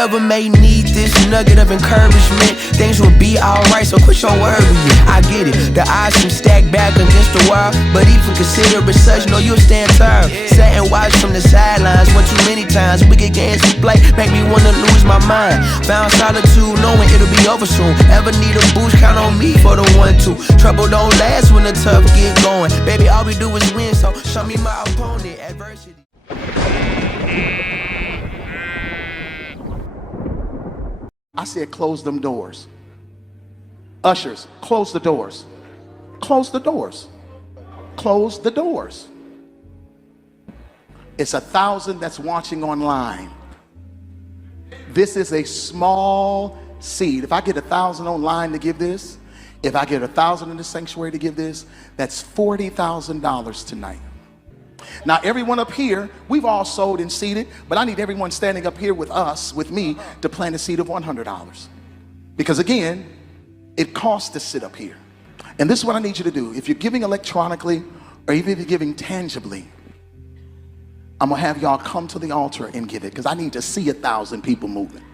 whoever may need this nugget of encouragement, things will be alright, so quit your worry. I get it, the odds seem stacked back against the wall, but even consider it such, know you'll stand tall. Sat and watch from the sidelines one too many times. Wicked games to play make me wanna lose my mind. Found solitude knowing it'll be over soon. Ever need a boost, count on me for the 1-2. Trouble don't last when the tough get going. Baby, all we do is win, so show me my opponent. Adversity. I said, close them doors. Ushers, close the doors. Close the doors. Close the doors. It's 1,000 that's watching online. This is a small seed. If I get 1,000 online to give this, if I get 1,000 in the sanctuary to give this, that's $40,000 tonight. Now, everyone up here, we've all sold and seeded, but I need everyone standing up here with us, with me, to plant a seed of $100. Because again, it costs to sit up here. And this is what I need you to do. If you're giving electronically, or even if you're giving tangibly, I'm gonna have y'all come to the altar and give it, because I need to see 1,000 people moving.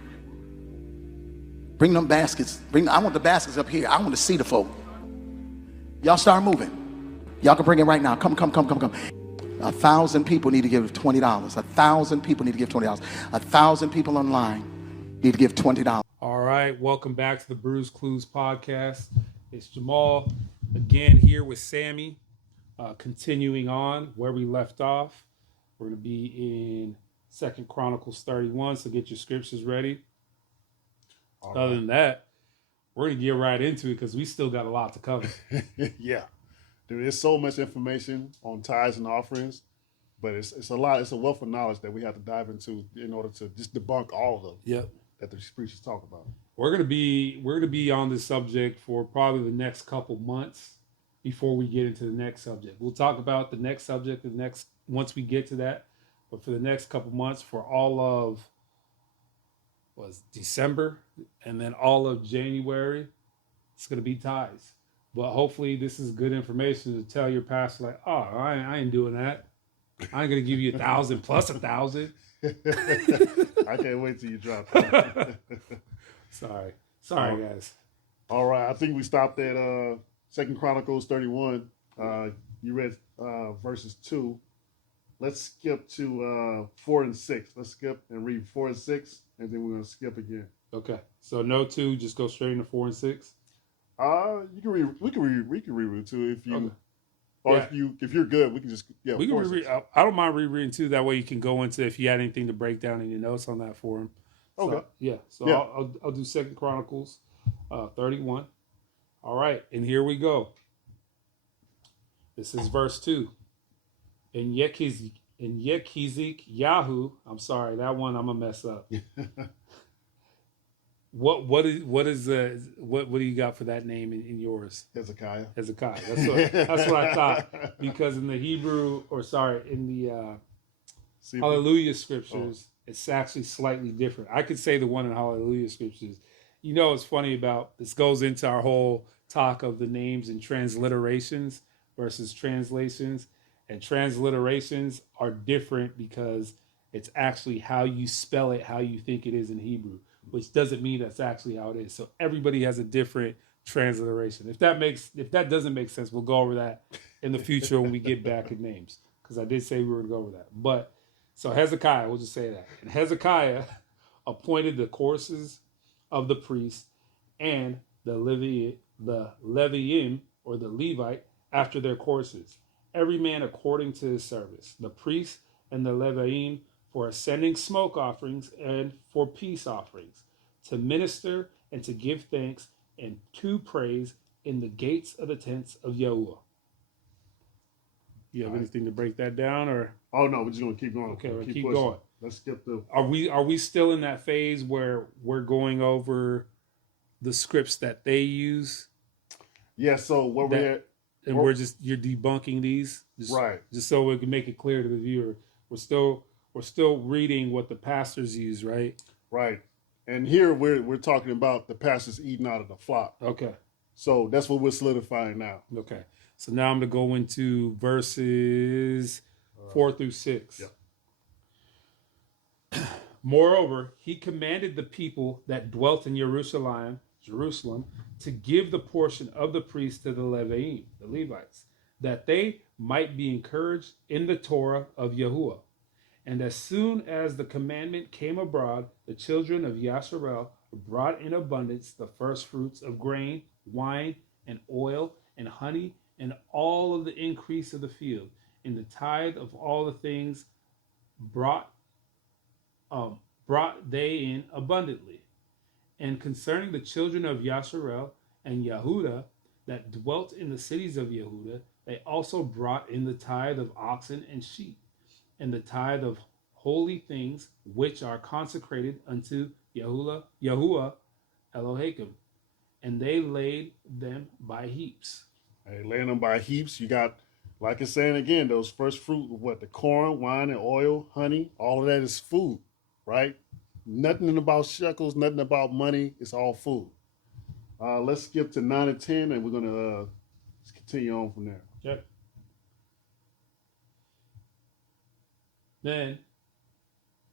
Bring them baskets. I want the baskets up here. I want to see the folk. Y'all start moving. Y'all can bring it right now. Come. 1,000 people need to give $20. 1,000 people need to give $20. 1,000 people online need to give $20. All right, welcome back to the Bruise Clues podcast. It's Jamal again here with Sammy, continuing on where we left off. We're going to be in 2 Chronicles 31, so get your scriptures ready. Other than that, we're going to get right into it because we still got a lot to cover. Yeah. There is so much information on tithes and offerings, but it's a lot. It's a wealth of knowledge that we have to dive into in order to just debunk all of them that the preachers talk about. We're gonna be on this subject for probably the next couple months before we get into the next subject. We'll talk about the next subject once we get to that, but for the next couple months, for all of December and then all of January, it's gonna be tithes. But hopefully this is good information to tell your pastor, like, oh, I ain't doing that. I ain't going to give you 1,000 plus 1,000. I can't wait till you drop that. Sorry, guys. All right. I think we stopped at 2 Chronicles 31. You read verses 2. Let's skip to 4 and 6. Let's skip and read 4 and 6, and then we're going to skip again. Okay. So no 2, just go straight into 4 and 6. You can read. We can reread too if you, or if you're good, we can just We can reread. I don't mind rereading too. That way you can go into if you had anything to break down in your notes on that for him. Okay. I'll do 2 Chronicles 31. All right, and here we go. This is verse 2. In Yekhizik Yahoo. I'm sorry, that one I'm gonna mess up. What do you got for that name in yours? Hezekiah. That's what I thought, because in the Hebrew, in the Hallelujah scriptures, it's actually slightly different. I could say the one in Hallelujah scriptures. You know, it's funny about this goes into our whole talk of the names and transliterations versus translations, and transliterations are different because it's actually how you spell it, how you think it is in Hebrew, which doesn't mean that's actually how it is. So everybody has a different transliteration. If that doesn't make sense, we'll go over that in the future when we get back in names, because I did say we were going to go over that. But so Hezekiah, we'll just say that. And Hezekiah appointed the courses of the priests and the Leviim, or the Levite, after their courses, every man according to his service. The priests and the Leviim for ascending smoke offerings and for peace offerings, to minister and to give thanks and to praise in the gates of the tents of Yahuwah. You have anything to break that down, or? Oh no, we're just gonna keep going. Okay, we'll keep pushing. going. Let's skip the. Are we still in that phase where we're going over the scripts that they use? Yeah. So what we're at, and you're debunking these, right? Just so we can make it clear to the viewer, we're still reading what the pastors use, right? Right. And here we're talking about the pastors eating out of the flock. Okay. So that's what we're solidifying now. Okay. So now I'm going to go into verses 4 through 6. Yep. Moreover, he commanded the people that dwelt in Jerusalem, to give the portion of the priests to the Leviim, the Levites, that they might be encouraged in the Torah of Yahuwah. And as soon as the commandment came abroad, the children of Yasharel brought in abundance the first fruits of grain, wine, and oil, and honey, and all of the increase of the field, and the tithe of all the things brought brought they in abundantly. And concerning the children of Yasharel and Yehuda that dwelt in the cities of Yehuda, they also brought in the tithe of oxen and sheep, and the tithe of holy things which are consecrated unto Yahuwah Elohim, and they laid them by heaps. Hey, laying them by heaps. You got, like it's saying again, those first fruit, what, the corn, wine, and oil, honey, all of that is food, right? Nothing about shekels, nothing about money. It's all food. Let's skip to 9 and 10, and we're going to continue on from there. Okay. Then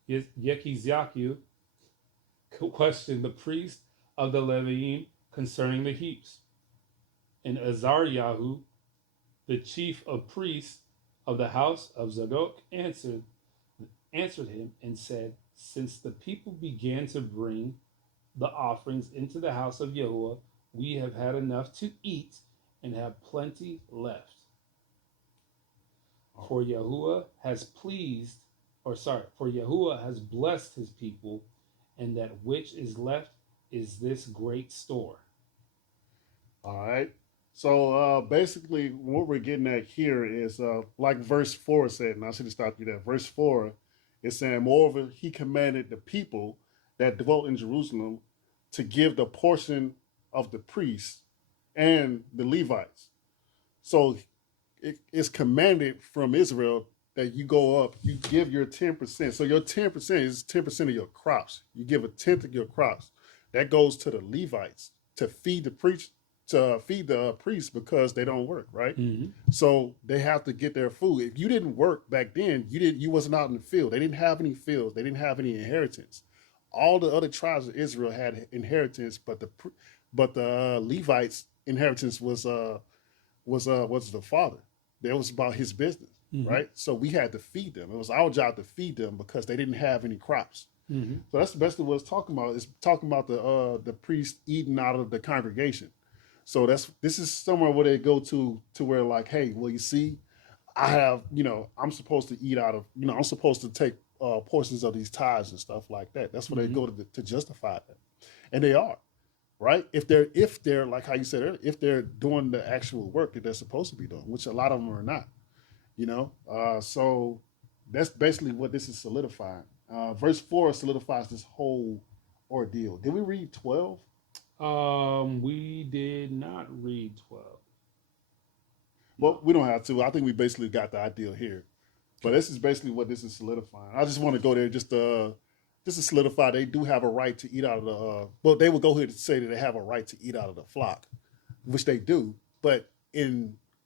Yekizaku questioned the priest of the Leviim concerning the heaps. And Azariah, the chief of priests of the house of Zadok, answered him and said, since the people began to bring the offerings into the house of Yahuwah, we have had enough to eat and have plenty left. For Yahuwah has blessed his people, and that which is left is this great store. All right. So basically, what we're getting at here is like verse 4 said, and I should have stopped you there. Verse 4 is saying, moreover, he commanded the people that dwelt in Jerusalem to give the portion of the priests and the Levites. So it's commanded from Israel that you go up, you give your 10%. So your 10% is 10% of your crops. You give a tenth of your crops. That goes to the Levites to feed the priests because they don't work, right? Mm-hmm. So they have to get their food. If you didn't work back then, you wasn't out in the field. They didn't have any fields. They didn't have any inheritance. All the other tribes of Israel had inheritance, but the Levites' inheritance was the father. That was about his business, mm-hmm. right? So we had to feed them. It was our job to feed them because they didn't have any crops. Mm-hmm. So that's basically what it's talking about. It's talking about the priest eating out of the congregation. So this is somewhere where they go to where like, hey, well, you see, I have, I'm supposed to eat out of, I'm supposed to take portions of these tithes and stuff like that. That's where mm-hmm. they go to justify that, and they are, right? If they're like how you said earlier, if they're doing the actual work that they're supposed to be doing, which a lot of them are not, so that's basically what this is solidifying. Verse 4 solidifies this whole ordeal. Did we read 12? We did not read 12. Well, we don't have to. I think we basically got the idea here. But this is basically what this is solidifying. I just want to go there just to solidify they do have a right to eat out of the well, they would go here to say that they have a right to eat out of the flock, which they do, but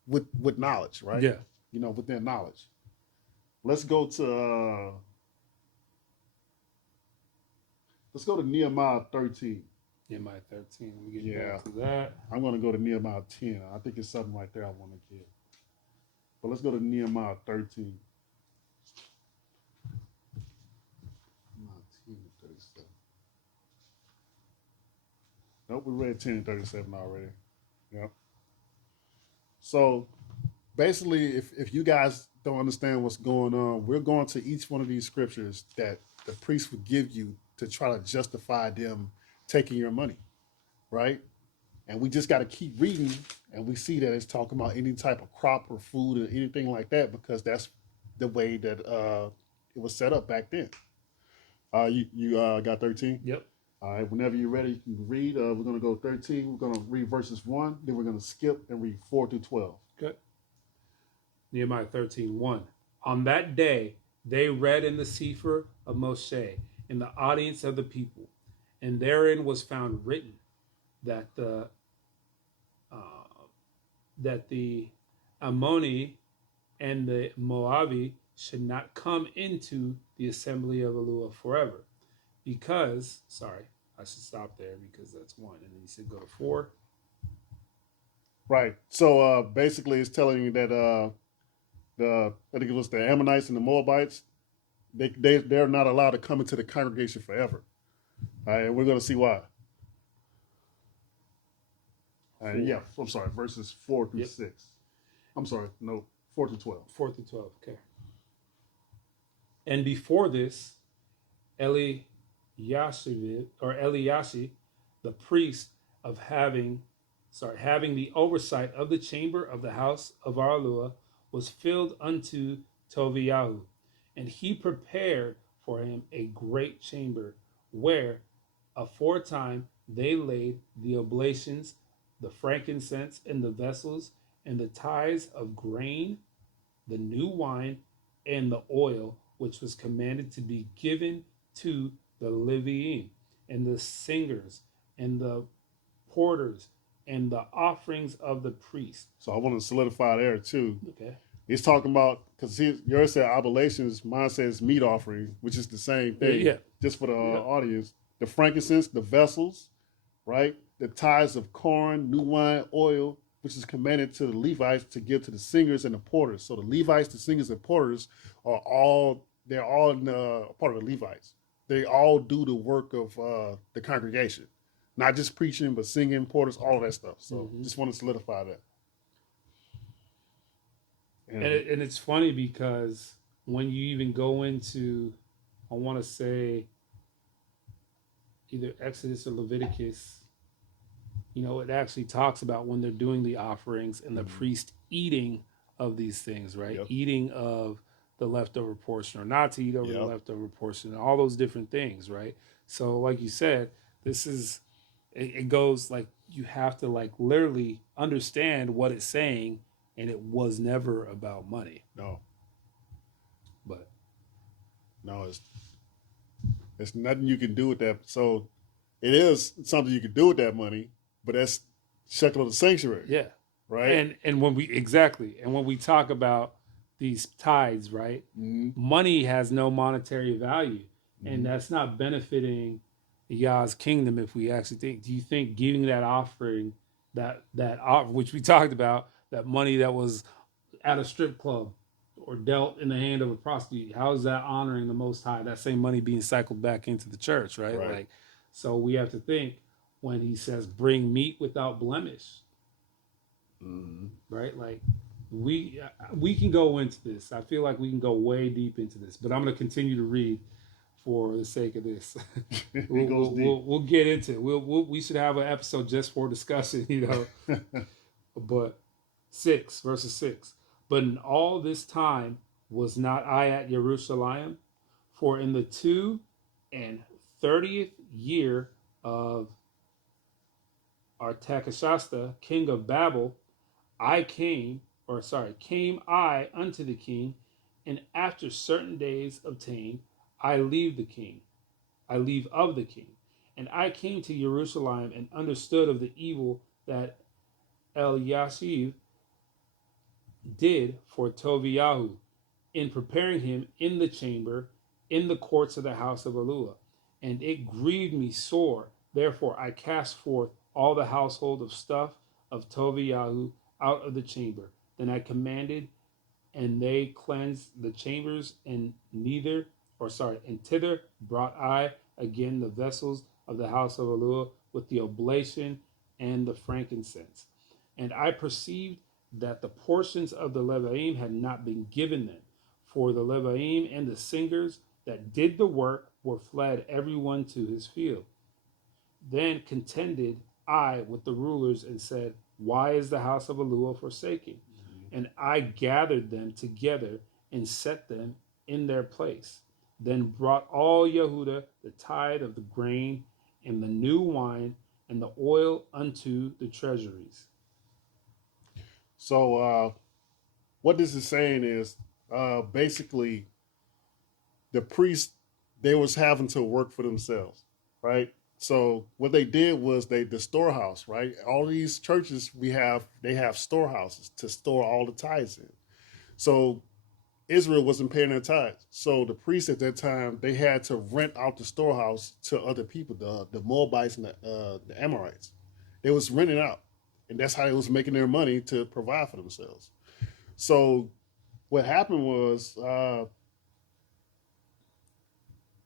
with knowledge, right? Yeah. With their knowledge. Let's go to Nehemiah 13. Nehemiah 13. Let me get back to that. I'm going to go to Nehemiah 10. I think it's something right there I want to get. But let's go to Nehemiah 13. Nehemiah 10 and 37. Nope, we read 10 and 37 already. Yep. So basically, if you guys don't understand what's going on, we're going to each one of these scriptures that the priest would give you to try to justify them taking your money, right? And we just got to keep reading, and we see that it's talking about any type of crop or food or anything like that because that's the way that it was set up back then. You got 13? Yep. All right, whenever you're ready, you can read. We're going to go 13. We're going to read verses 1, then we're going to skip and read 4 through 12. Okay. Nehemiah 13:1. On that day, they read in the Sefer of Moshe in the audience of the people, and therein was found written that the Ammoni and the Moabi should not come into the assembly of Eluah forever, because, sorry, I should stop there because that's 1. And then you said go to 4. Right. So basically, it's telling you that I think it was the Ammonites and the Moabites. They're not allowed to come into the congregation forever. All right, and we're going to see why. Yeah, I'm sorry, verses 4 through 6. I'm sorry, no, 4 through 12. 4 through 12, okay. And before this, Eliyashi, the priest of having the oversight of the chamber of the house of Arlua, was filled unto Toviyahu, and he prepared for him a great chamber, where aforetime they laid the oblations, the frankincense, and the vessels, and the tithes of grain, the new wine, and the oil, which was commanded to be given to the Leviim, and the singers, and the porters, and the offerings of the priest. So I want to solidify there too. Okay. He's talking about, because yours said oblations, mine says meat offerings, which is the same thing. Yeah. Just for the audience, the frankincense, the vessels, right? The tithes of corn, new wine, oil, which is commanded to the Levites to give to the singers and the porters. So the Levites, the singers, and porters are all in, part of the Levites. They all do the work of the congregation, not just preaching, but singing, porters, all of that stuff. So just want to solidify that. And it's funny because when you even go into, I want to say, either Exodus or Leviticus, it actually talks about when they're doing the offerings and the priest eating of these things, right? Yep. Eating of the leftover portion or not to eat over the leftover portion, and all those different things, right? So like you said, it goes like you have to like literally understand what it's saying, and it was never about money. No. But no, it's nothing you can do with that. So it is something you can do with that money, but that's shekel of the sanctuary. Yeah. Right. And when we talk about these tithes, right? Money has no monetary value, and that's not benefiting Yah's kingdom. If we actually think, do you think giving that offering, that which we talked about, that money that was at a strip club or dealt in the hand of a prostitute, how is that honoring the Most High? That same money being cycled back into the church, right? Like, so we have to think when he says, "Bring meat without blemish." Right? Like we can go into this. I feel like we can go way deep into this, but I'm going to continue to read for the sake of this. We'll get into it. We should have an episode just for discussion, But verses 6. But in all this time was not I at Jerusalem, for in the 32nd year of Artakshasta, king of Babel, came I unto the king, and after certain days obtained, I leave of the king. And I came to Jerusalem and understood of the evil that Eliashib did for Toviyahu in preparing him in the chamber, in the courts of the house of Elua. And it grieved me sore. Therefore I cast forth all the household of stuff of Toviyahu out of the chamber. Then I commanded, and they cleansed the chambers, and thither brought I again the vessels of the house of Elua with the oblation and the frankincense. And I perceived that the portions of the Leviim had not been given them, for the Leviim and the singers that did the work were fled every one to his field. Then contended I with the rulers and said, why is the house of Elua forsaken? And I gathered them together and set them in their place. Then brought all Yehuda the tithe of the grain and the new wine and the oil unto the treasuries. So what this is saying is basically the priests, they was having to work for themselves, right? So what they did was the storehouse, right? All these churches they have storehouses to store all the tithes in. So Israel wasn't paying their tithes. So the priests at that time, they had to rent out the storehouse to other people, the Moabites and the Amorites. They was renting out. And that's how they was making their money to provide for themselves. So what happened was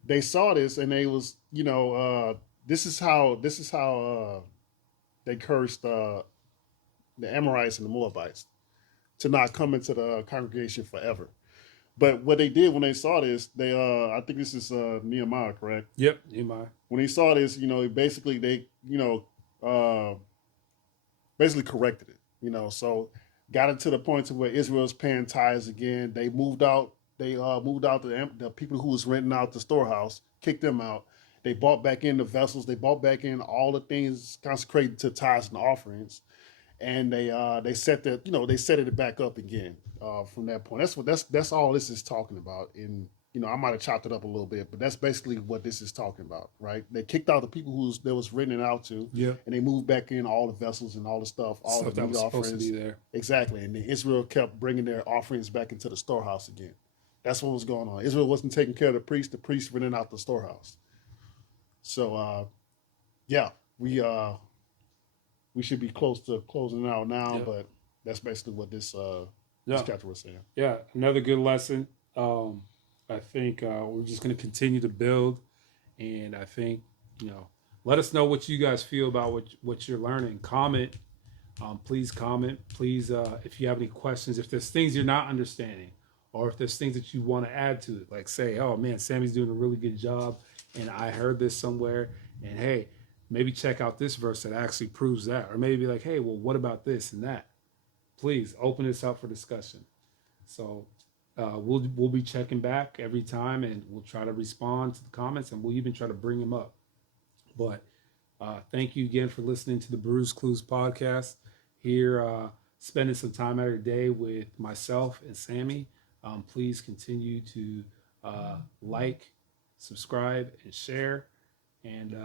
they saw this and they was, this is how they cursed the Amorites and the Moabites to not come into the congregation forever. But what they did when they saw this, they I think this is Nehemiah, correct? Yep, Nehemiah. When they saw this, basically they basically corrected it. So got it to the point to where Israel's paying tithes again. They moved out. They moved out the people who was renting out the storehouse, kicked them out. They bought back in the vessels. They bought back in all the things consecrated to tithes and offerings, and they set that they set it back up again from that point. That's all this is talking about. And I might have chopped it up a little bit, but that's basically what this is talking about, right? They kicked out the people they was renting out to, yeah, and they moved back in all the vessels and all the stuff, all the meat offerings. Supposed to be there. Exactly, and then Israel kept bringing their offerings back into the storehouse again. That's what was going on. Israel wasn't taking care of the priest renting out the storehouse. So, we should be close to closing out now, but that's basically what this chapter was saying. Yeah, another good lesson. I think we're just going to continue to build, and I think let us know what you guys feel about what you're learning. Comment, please comment. Please, if you have any questions, if there's things you're not understanding, or if there's things that you want to add to it, like say, oh man, Sammy's doing a really good job, and I heard this somewhere, and hey, maybe check out this verse that actually proves that, or maybe like, hey, well, what about this and that? Please open this up for discussion. So we'll be checking back every time, and we'll try to respond to the comments, and we'll even try to bring them up. But thank you again for listening to the Bruised Clues podcast. Here, spending some time out of your day with myself and Sammy. Please continue to like, subscribe, and share, and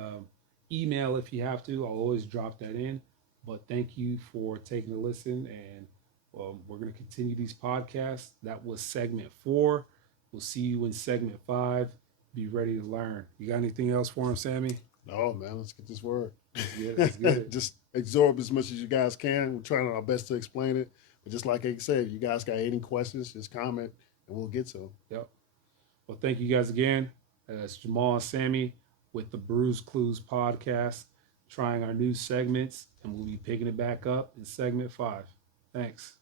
email if you have to. I'll always drop that in. But thank you for taking a listen, and we're going to continue these podcasts. That was segment 4. We'll see you in segment 5. Be ready to learn. You got anything else for him, Sammy? No, man. Let's get this word. Let's get it. Just absorb as much as you guys can. We're trying our best to explain it. But just like I said, if you guys got any questions, just comment, and we'll get to them. Yep. Well, thank you guys again. It's Jamal and Sammy with the Bruised Clues podcast, trying our new segments, and we'll be picking it back up in segment 5. Thanks.